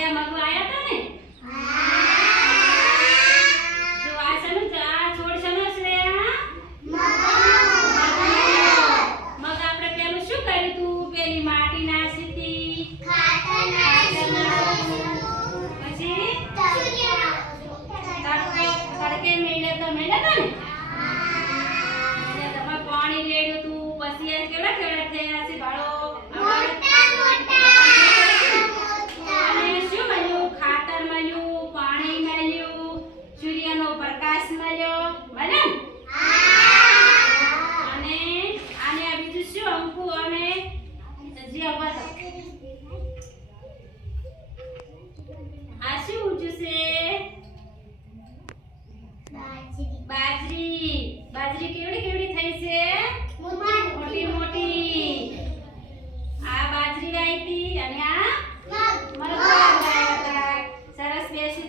ત્યાં મગવા આવ્યા હતા प्रकाश मळ्यो भने अने आने अभी जो शो अंकु अने तो जी आवाज़ आशु उजु से बाजरी। बाजरी। बाजरी केवडी केवडी थई से? मोटी मोटी। आ बाजरी आई थी अने आ? मग। था? सरस बेसी